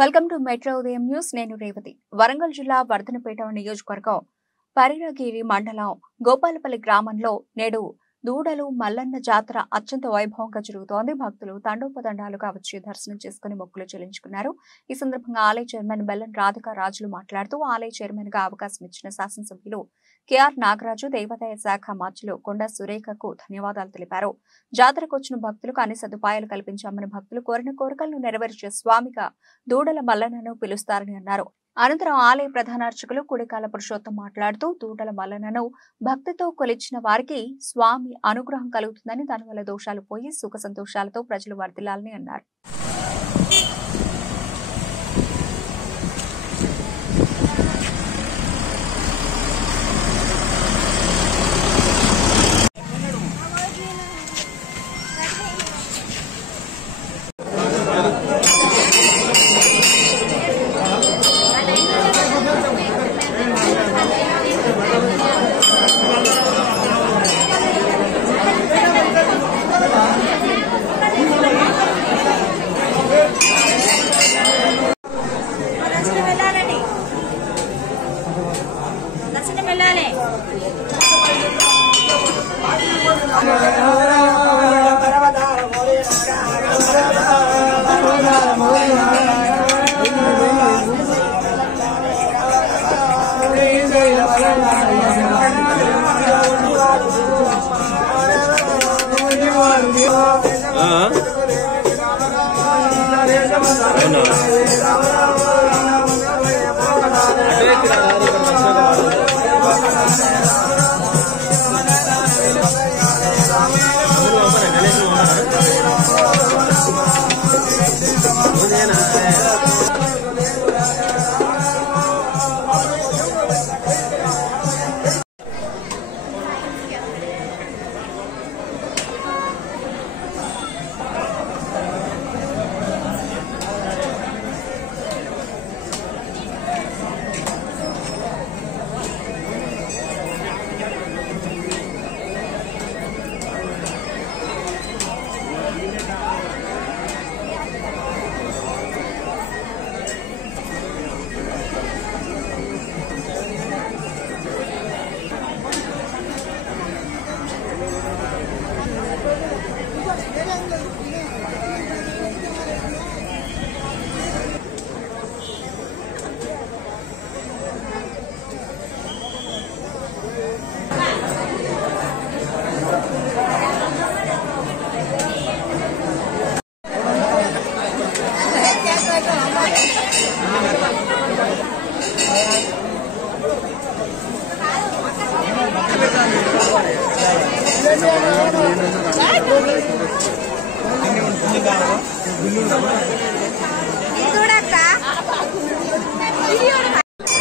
Welcome to metro ఉదయం news. నేను రేవతి. వరంగల్ జిల్లా వర్ధనపేట నియోజకవర్గం పరిరగిరి మండలం గోపాలపల్లి గ్రామంలో నేడు దూడలు మల్లన్న జాతర అత్యంత వైభవంగా జరుగుతోంది. భక్తులు తండోపతండాలుగా వచ్చి దర్శనం చేసుకుని మొక్కులు చెల్లించుకున్నారు. ఈ సందర్భంగా ఆలయ చైర్మన్ బెల్లం రాధికా రాజులు మాట్లాడుతూ ఆలయ చైర్మన్ గా అవకాశం ఇచ్చిన శాసనసభ్యులు కెఆర్ నాగరాజు, దేవాదాయ శాఖ మార్చులు కొండ సురేఖకు ధన్యవాదాలు తెలిపారు. జాతరకు వచ్చిన భక్తులకు అన్ని సదుపాయాలు కల్పించామని, భక్తులు కోరిన కోరికలను నెరవేర్చే స్వామిగా దూడల మల్లన్నను పిలుస్తారని అన్నారు. అనంతరం ఆలయ ప్రధాన అర్చకులు కుడికాల పురుషోత్తం మాట్లాడుతూ దూడల మల్లన్నను భక్తితో కొలిచిన వారికి స్వామి అనుగ్రహం కలుగుతుందని, దానివల్ల దోషాలు పోయి సుఖ సంతోషాలతో ప్రజలు వర్ధిల్లాలని అన్నారు.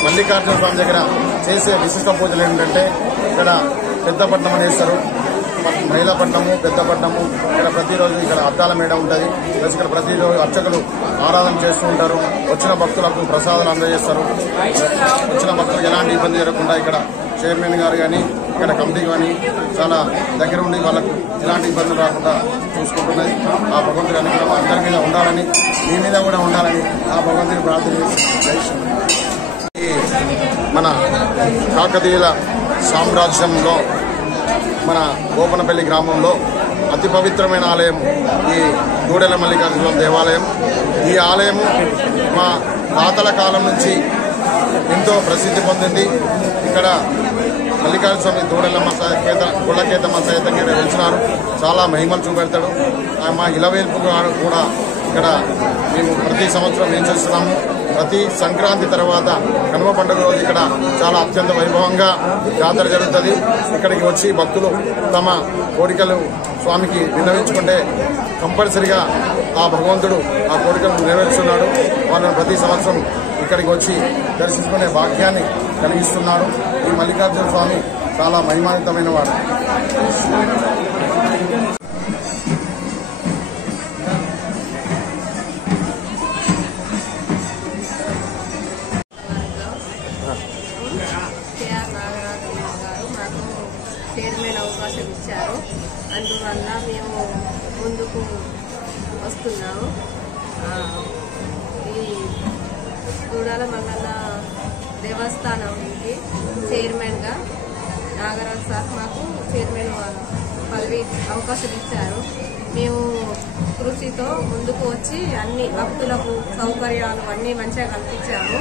మల్లికార్జున స్వామి దగ్గర చేసే విశిష్ట పూజలు ఏంటంటే ఇక్కడ పెద్దపట్నం అని వేస్తారు, మైలాపట్నము, పెద్దపట్నము. ఇక్కడ ప్రతిరోజు ఇక్కడ అద్దాల మేడ ఉంటుంది. ప్లస్ ఇక్కడ ప్రతిరోజు అర్చకులు ఆరాధన చేస్తూ ఉంటారు. వచ్చిన భక్తులకు ప్రసాదాలు అందజేస్తారు. వచ్చిన భక్తులకు ఎలాంటి ఇబ్బంది జరగకుండా ఇక్కడ చైర్మన్ గారు కానీ ఇక్కడ కమిటీ కానీ చాలా దగ్గర ఉండి వాళ్ళకు ఎలాంటి ఇబ్బందులు రాకుండా చూసుకుంటున్నది. ఆ భగవంతుడి అనుగ్రహం అందరి మీద ఉండాలని, మీ మీద కూడా ఉండాలని ఆ భగవంతుని ప్రార్థన చేసి మన కాకతీయుల సామ్రాజ్యంలో మన గోపనపల్లి గ్రామంలో అతి పవిత్రమైన ఆలయం ఈ దూడెల మల్లికార్జున దేవాలయం. ఈ ఆలయము మా తాతల కాలం నుంచి ఎంతో ప్రసిద్ధి పొందింది. ఇక్కడ మల్లికార్జున స్వామి దూడెలమ్మ గుళ్ళకేతమ్మ సహితంగా వెలిచినారు. చాలా మహిమలు చూపెడతాడు. మా ఇలవేల్పు కూడా ఇక్కడ మేము ప్రతి సంవత్సరం ఏం చేస్తున్నాము. ప్రతి సంక్రాంతి తర్వాత కనుమ పండుగ రోజు ఇక్కడ చాలా అత్యంత వైభవంగా జాతర జరుగుతుంది. ఇక్కడికి వచ్చి భక్తులు తమ కోరికలు స్వామికి విన్నవించుకుంటే కంపల్సరిగా ఆ భగవంతుడు ఆ కోరికలను నెరవేరుస్తున్నాడు. వాళ్ళని ప్రతి సంవత్సరం ఇక్కడికి వచ్చి దర్శించుకునే భాగ్యాన్ని కలిగిస్తున్నాడు. ఈ మల్లికార్జున స్వామి చాలా మహిమాన్వితమైన వాడు. చైర్మన్ అవకాశం ఇచ్చారు. అందువల్ల మేము ముందుకు వస్తున్నాము. ఈ దూడాల మల్లన్న దేవస్థానంకి చైర్మన్గా నాగరాజు సార్ మాకు చైర్మన్ పదవి అవకాశం ఇచ్చారు. మేము కృషితో ముందుకు వచ్చి అన్ని భక్తులకు సౌకర్యాలు అన్నీ మంచిగా కల్పించాము.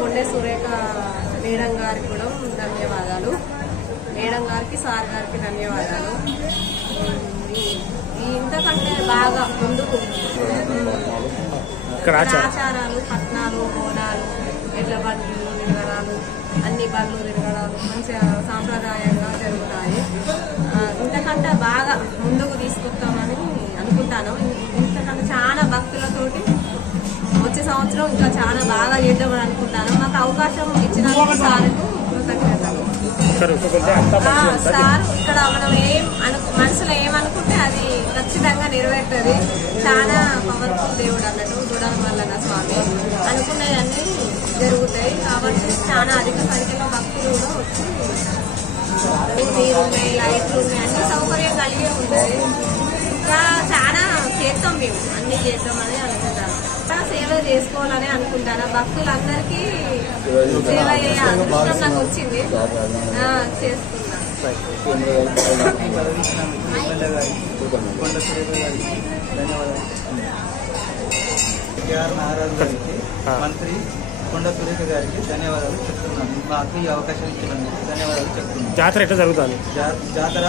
కొండే సురేఖ మేడం గారికి కూడా ధన్యవాదాలు. మేడం గారికి సార్ గారికి ధన్యవాదాలు. ఇంతకంటే బాగా ముందుకు ఆచారాలు, పట్నాలు, బోనాలు, ఎడ్ల బండ్లు తిరగడాలు, అన్ని బండ్లు తిరగడాలు మంచిగా సాంప్రదాయంగా జరుగుతాయి. ఇంతకంటే బాగా ముందుకు తీసుకొస్తామని అనుకుంటాను. ఇంతకంటే చాలా భక్తులతోటి వచ్చే సంవత్సరం ఇంకా చాలా బాగా చేద్దామని అనుకుంటాను. మాకు అవకాశం ఇచ్చినందుకు సార్కు కృతజ్ఞతలు. సార్ ఇక్కడ మనం మనసులో ఏమనుకుంటే అది ఖచ్చితంగా నెరవేరుతుంది. చాలా పవర్ఫుల్ దేవుడు అన్నట్టు దూడాల మల్లన్న స్వామి. అనుకునేవన్నీ జరుగుతాయి కాబట్టి చాలా అధిక సంఖ్యలో భక్తులు కూడా వచ్చి నీరున్నాయి, లైట్లు ఉన్నాయి, అన్ని సౌకర్యం కలిగి ఉంటుంది. ఇంకా చాలా చేస్తాం, మేము అన్ని చేద్దామని అనుకుంటాను. సేవ చేసుకోవాలని అనుకుంటాను. భక్తులందరికీ సేవ చేయ అదృష్టం నాకు వచ్చింది, చేస్తున్నా. నాగరాజు గారికి, మంత్రి కొండ సురేఖ గారికి ధన్యవాదాలు చెప్తున్నాను. మాకు ఈ అవకాశం ఇచ్చినందుకు ధన్యవాదాలు చెప్తున్నాను. జాతర ఎట్లా జరుగుతుంది? జాతర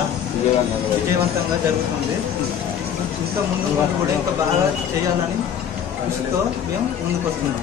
విజయవంతంగా జరుగుతుంది. ఇంకా ముందు కూడా ఇంకా బాగా చేయాలని కృషితో మేము ముందుకు వస్తున్నాం.